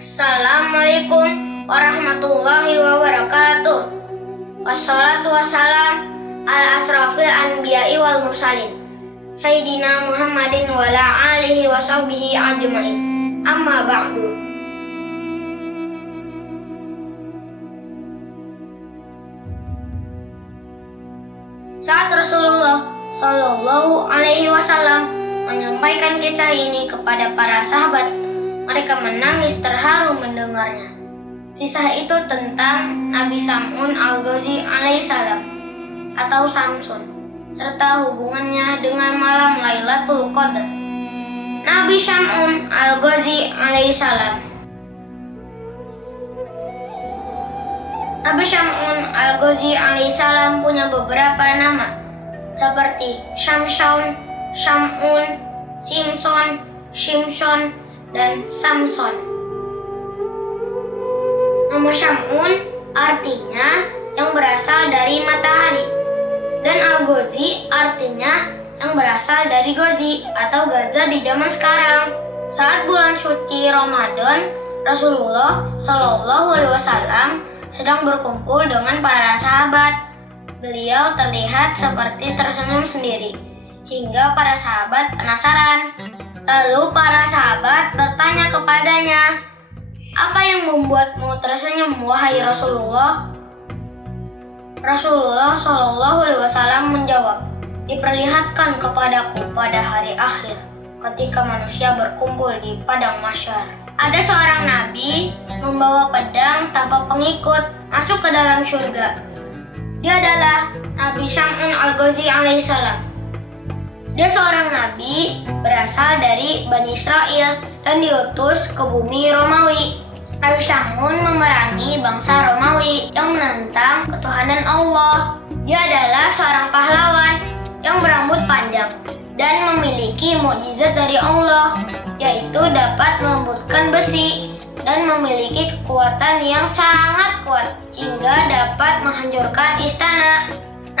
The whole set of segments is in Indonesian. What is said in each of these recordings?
Assalamualaikum warahmatullahi wabarakatuh. Wassalatu wassalam ala asrafil anbiya'i wal mursalin Sayyidina Muhammadin wa ala alihi wa sahbihi ajma'in. Amma ba'du. Saat Rasulullah Shallallahu Alaihi Wasallam menyampaikan kisah ini kepada para sahabat, mereka menangis terharu mendengarnya. Kisah itu tentang Nabi Sam'un Al-Ghazi alaihissalam atau Samsun, serta hubungannya dengan malam Lailatul Qadar. Nabi Sam'un Al-Ghazi alaihissalam. Nabi Sam'un Al-Ghazi alaihissalam punya beberapa nama, seperti Syamsun, Syamun, Simson, Shimson, dan Samson. Nama Syamun artinya yang berasal dari matahari, dan Al-Ghazi artinya yang berasal dari Ghazi atau Gaza di zaman sekarang. Saat bulan suci Ramadan, Rasulullah Shallallahu Alaihi Wasallam sedang berkumpul dengan para sahabat. Beliau terlihat seperti tersenyum sendiri, hingga para sahabat penasaran. Lalu para sahabat bertanya kepadanya, "Apa yang membuatmu tersenyum, wahai Rasulullah?" Rasulullah Shallallahu Alaihi Wasallam menjawab, "Diperlihatkan kepadaku pada hari akhir, ketika manusia berkumpul di padang mahsyar. Ada seorang nabi membawa pedang tanpa pengikut masuk ke dalam surga. Dia adalah Nabi Sam'un Al-Ghazi alaihissalam. Dia seorang nabi berasal dari Bani Israel dan diutus ke bumi Romawi. Nabi Sam'un memerangi bangsa Romawi yang menentang ketuhanan Allah. Dia adalah seorang pahlawan yang berambut panjang dan memiliki mukjizat dari Allah, yaitu dapat melembutkan besi dan memiliki kekuatan yang sangat kuat hingga dapat menghancurkan istana.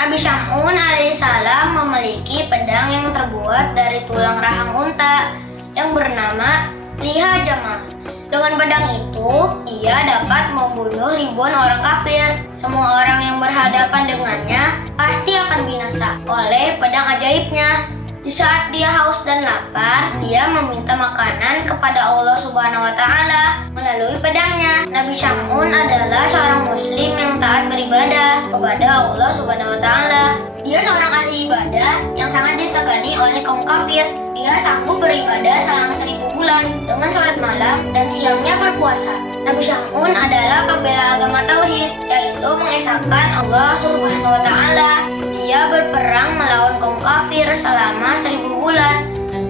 Nabi Sam'un alaihissalam memiliki pedang yang terbuat dari tulang rahang unta yang bernama Liha Jamal. Dengan pedang itu, ia dapat membunuh ribuan orang kafir. Semua orang yang berhadapan dengannya pasti akan binasa oleh pedang ajaibnya. Di saat dia haus dan lapar, dia meminta makanan kepada Allah Subhanahu wa Ta'ala melalui pedangnya. Nabi Sam'un adalah seorang muslim yang taat beribadah kepada Allah Subhanahu wa Ta'ala. Dia seorang ahli ibadah yang sangat disegani oleh kaum kafir. Dia sanggup beribadah selama 1000 bulan dengan sholat malam dan siangnya berpuasa. Nabi Sam'un adalah pembela agama tauhid, yaitu mengesahkan Allah Subhanahu wa Ta'ala. Dia berperang melawan kaum kafir selama 1000 bulan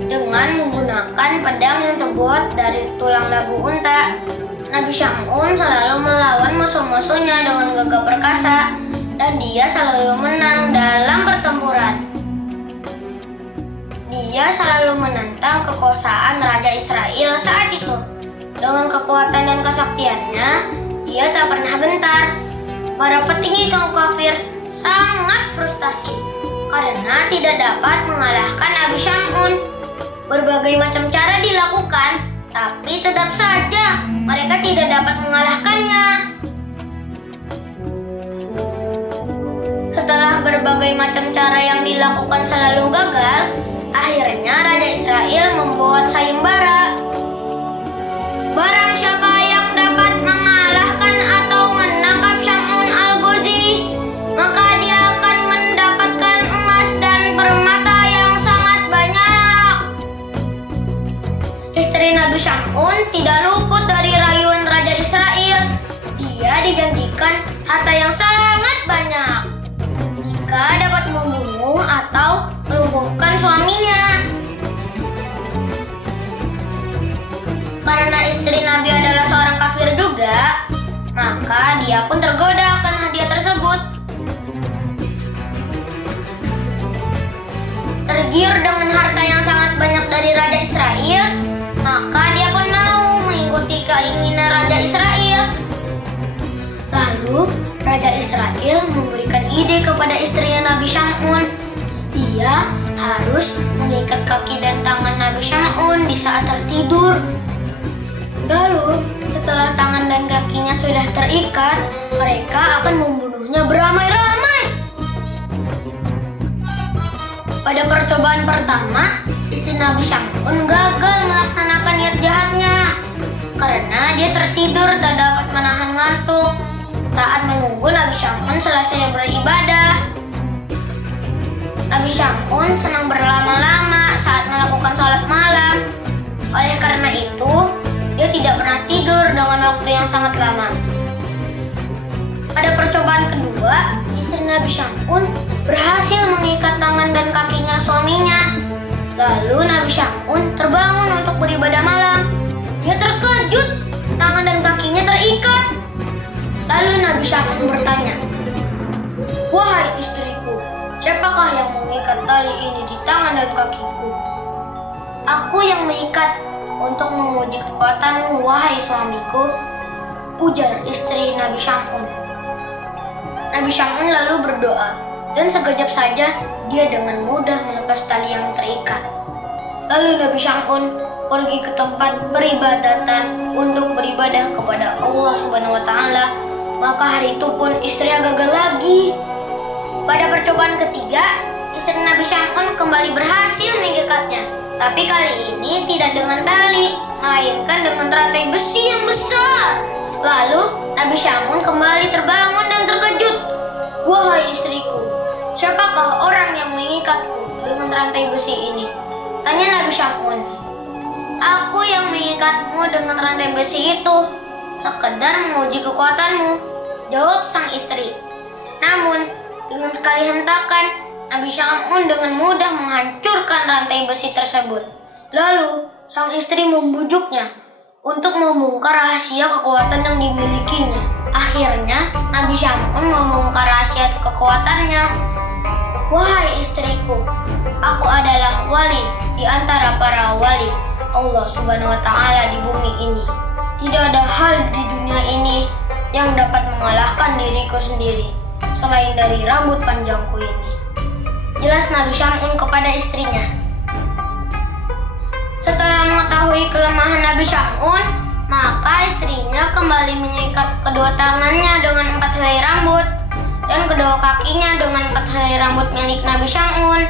dengan menggunakan pedang yang terbuat dari tulang lagu unta. Nabi Sam'un selalu melawan musuh-musuhnya dengan gagah perkasa, dan dia selalu menang dalam pertempuran. Dia selalu menentang kekuasaan Raja Israel saat itu. Dengan kekuatan dan kesaktiannya, dia tak pernah gentar. Para petinggi kaum kafir sangat frustasi karena tidak dapat mengalahkan Nabi Sam'un. Berbagai macam cara dilakukan, tapi tetap saja mereka tidak dapat mengalahkannya. Setelah berbagai macam cara yang dilakukan selalu gagal, akhirnya Raja Israel membuat sayembara. Barang siapa yang dapat mengalahkan atau menangkap Sam'un Al-Ghazi, maka dia akan mendapatkan emas dan permata yang sangat banyak. Istri Nabi Sam'un tidak luput dari rayuan Raja Israel. Dia dijanjikan harta yang sangat banyak jika dapat membunuh atau melumpuhkan suaminya. Karena istri Nabi adalah seorang kafir juga, maka dia pun tergoda akan hadiah tersebut. Tergiur dengan harta yang sangat banyak dari Raja Israel, maka dia pun mau mengikuti keinginan Raja Israel. Lalu Raja Israel memberikan ide kepada istrinya Nabi Sam'un. Dia harus mengikat kaki dan tangan Nabi Sam'un di saat tertidur. Lalu dan kakinya sudah terikat, mereka akan membunuhnya beramai-ramai. Pada percobaan pertama, istri Nabi Syam'un gagal melaksanakan niat jahatnya karena dia tertidur tak dapat menahan ngantuk saat menunggu Nabi Syam'un selesai beribadah. Nabi Syam'un senang berlama-lama saat melakukan sholat malam. Oleh karena itu, dia tidak pernah tidur dengan waktu yang sangat lama. Pada percobaan kedua, istri Nabi Syam'un berhasil mengikat tangan dan kakinya suaminya. Lalu Nabi Syam'un terbangun untuk beribadah malam. Dia terkejut, tangan dan kakinya terikat. Lalu Nabi Syam'un bertanya, "Wahai istriku, siapakah yang mengikat tali ini di tangan dan kakiku?" "Aku yang mengikat untuk memuji kekuatanmu, wahai suamiku," ujar istri Nabi Syam'un. Nabi Syam'un lalu berdoa, dan sekejap saja dia dengan mudah melepas tali yang terikat. Lalu Nabi Syam'un pergi ke tempat peribadatan untuk beribadah kepada Allah Subhanahu wa Ta'ala. Maka hari itu pun istrinya gagal lagi. Pada percobaan ketiga, istri Nabi Syam'un kembali berhasil mengikatnya. Tapi kali ini tidak dengan tali, melainkan dengan rantai besi yang besar. Lalu Nabi Syam'un kembali terbangun dan terkejut. "Wahai istriku, siapakah orang yang mengikatku dengan rantai besi ini?" tanya Nabi Syam'un. "Aku yang mengikatmu dengan rantai besi itu, sekedar menguji kekuatanmu," jawab sang istri. Namun dengan sekali hentakan, Nabi Syam'un dengan mudah menghancurkan rantai besi tersebut. Lalu sang istri membujuknya untuk membongkar rahasia kekuatan yang dimilikinya. Akhirnya Nabi Syam'un membongkar rahasia kekuatannya. "Wahai istriku, aku adalah wali di antara para wali Allah Subhanahu wa Ta'ala di bumi ini. Tidak ada hal di dunia ini yang dapat mengalahkan diriku sendiri selain dari rambut panjangku ini," jelas Nabi Syam'un kepada istrinya. Setelah mengetahui kelemahan Nabi Syam'un, maka istrinya kembali mengikat kedua tangannya dengan 4 helai rambut dan kedua kakinya dengan 4 helai rambut milik Nabi Syam'un.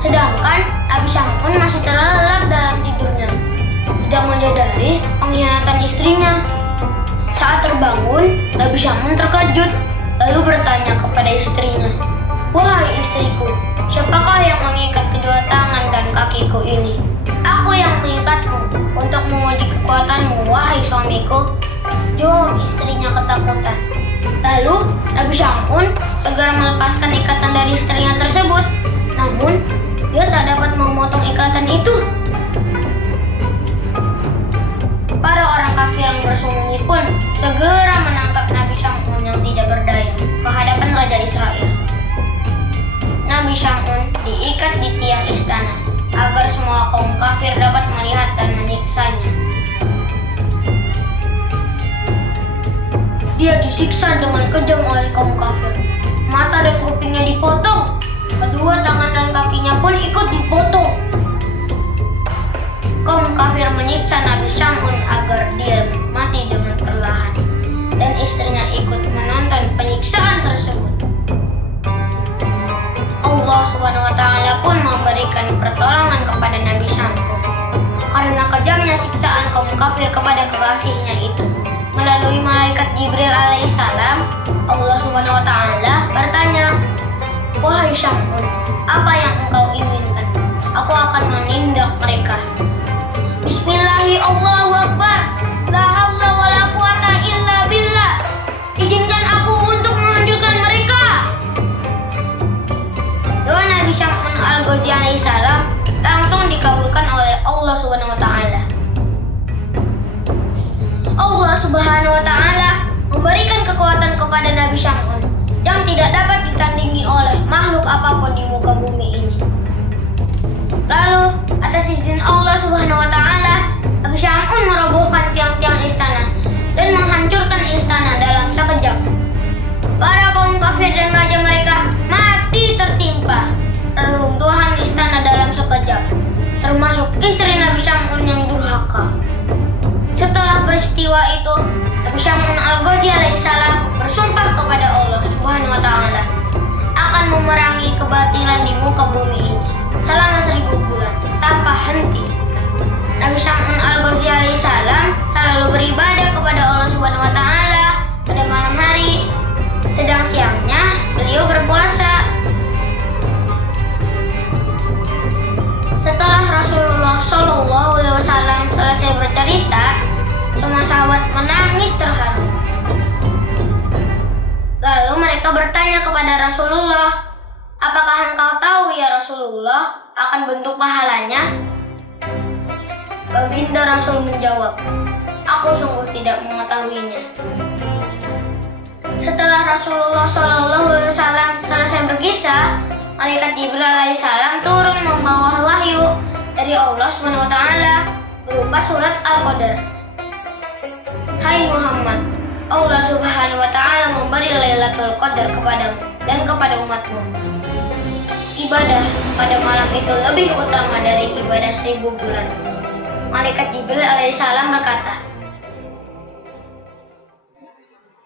Sedangkan Nabi Syam'un masih terlelap dalam tidurnya, tidak menyadari pengkhianatan istrinya. Saat terbangun, Nabi Syam'un terkejut, lalu bertanya kepada istrinya, "Wahai istriku, siapakah yang mengikat kedua tangan dan kakiku ini?" "Aku yang mengikatmu untuk menguji kekuatanmu, wahai suamiku," jawab istrinya ketakutan. Lalu Nabi Syam'un segera melepaskan ikatan dari istrinya tersebut. Namun dia tak dapat memotong ikatan itu. Para orang kafir yang bersembunyi pun segera menangkap Nabi Syam'un yang tidak berdaya ke hadapan Raja Israel. Nabi Syam'un diikat di tiang istana agar semua kaum kafir dapat melihat dan menyiksanya. Dia disiksa dengan kejam oleh kaum kafir. Mata dan kupingnya dipotong, kedua tangan dan kakinya pun ikut dipotong. Kaum kafir menyiksa Nabi Syam'un agar dia mati dengan perlahan, dan istrinya ikut menonton penyiksaan tersebut. Allah Subhanahu wa Ta'ala pun memberikan pertolongan kepada Nabi Syam'un karena kejamnya siksaan kaum kafir kepada kekasihnya itu. Melalui malaikat Jibril alaihissalam, Allah Subhanahu wa Ta'ala bertanya, "Wahai Syam'un, apa yang engkau inginkan? Aku akan menindak mereka." Bismillahi Allahu Akbar. La haula wa la quwata illa billah. Izinkan aku untuk menghancurkan mereka. Doa Nabi Syam'un al-Ghazi alaihissalam langsung dikabulkan oleh Allah Subhanahu wa Ta'ala. Allah Subhanahu wa Ta'ala memberikan kekuatan kepada Nabi Syam'un yang tidak dapat ditandingi oleh makhluk apapun di muka bumi ini. Lalu atas izin Allah Subhanahu wa Ta'ala, Nabi Syam'un merobohkan tiang-tiang istana dan menghancurkan istana dalam sekejap. Para kaum kafir dan raja mereka mati tertimpa reruntuhan istana dalam sekejap, termasuk istri Nabi Syam'un yang durhaka. Setelah peristiwa peristiwa itu, Nabi Syamun Al-Ghazi alaihissalam bersumpah kepada Allah Subhanahu wa Ta'ala akan memerangi kebatilan di muka bumi ini selama 1000 bulan tanpa henti. Nabi Syamun Al-Ghazi alaihissalam selalu beribadah kepada Allah Subhanahu wa Ta'ala pada malam hari, sedang siangnya beliau berpuasa. Setelah Rasulullah SAW selesai bercerita, semua sahabat menangis terharu. Lalu mereka bertanya kepada Rasulullah, "Apakah engkau tahu ya Rasulullah akan bentuk pahalanya?" Baginda Rasul menjawab, "Aku sungguh tidak mengetahuinya." Setelah Rasulullah SAW selesai berkisah, malaikat Jibril alaihissalam turun membawa wahyu dari Allah Subhanahu wa Ta'ala berupa surat Al-Qadar. "Hai Muhammad, Allah Subhanahu wa Ta'ala memberi Lailatul Qadar kepadamu dan kepada umatmu. Ibadah pada malam itu lebih utama dari ibadah 1000 bulan." Malaikat Jibril alaihissalam berkata,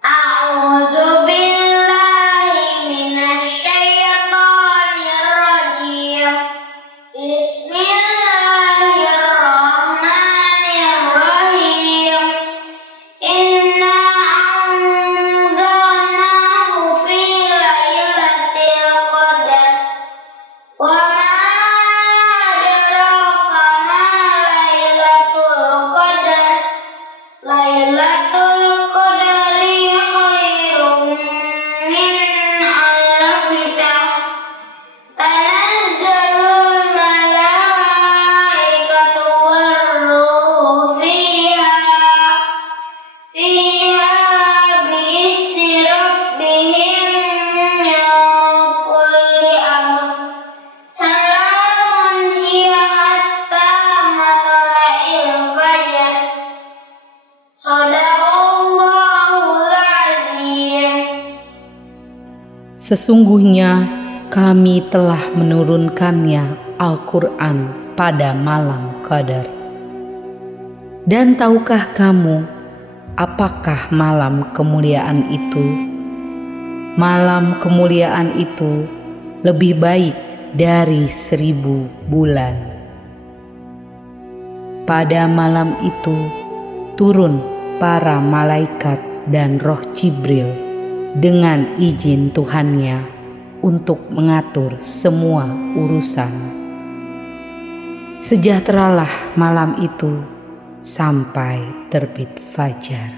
"A'udzu billahi minasyaitonir rajim. Bismillahirrahmanirrahim. Inna anzalnahu fi lailatul qadar. Wa ma adraka ma lailatul qadar. Lailatul qadari khairum min alfi syahr. Tanazzalul malaikatu warruhu fiha bi'izni rabbihim min kulli amr. Salamun hiya hatta matla'il fajr. Shadaqallahul azim." Sesungguhnya kami telah menurunkannya Al-Quran pada malam Qadar. Dan tahukah kamu apakah malam kemuliaan itu? Malam kemuliaan itu lebih baik dari 1000 bulan. Pada malam itu turun para malaikat dan roh Jibril dengan izin Tuhannya untuk mengatur semua urusan. Sejahteralah malam itu sampai terbit fajar.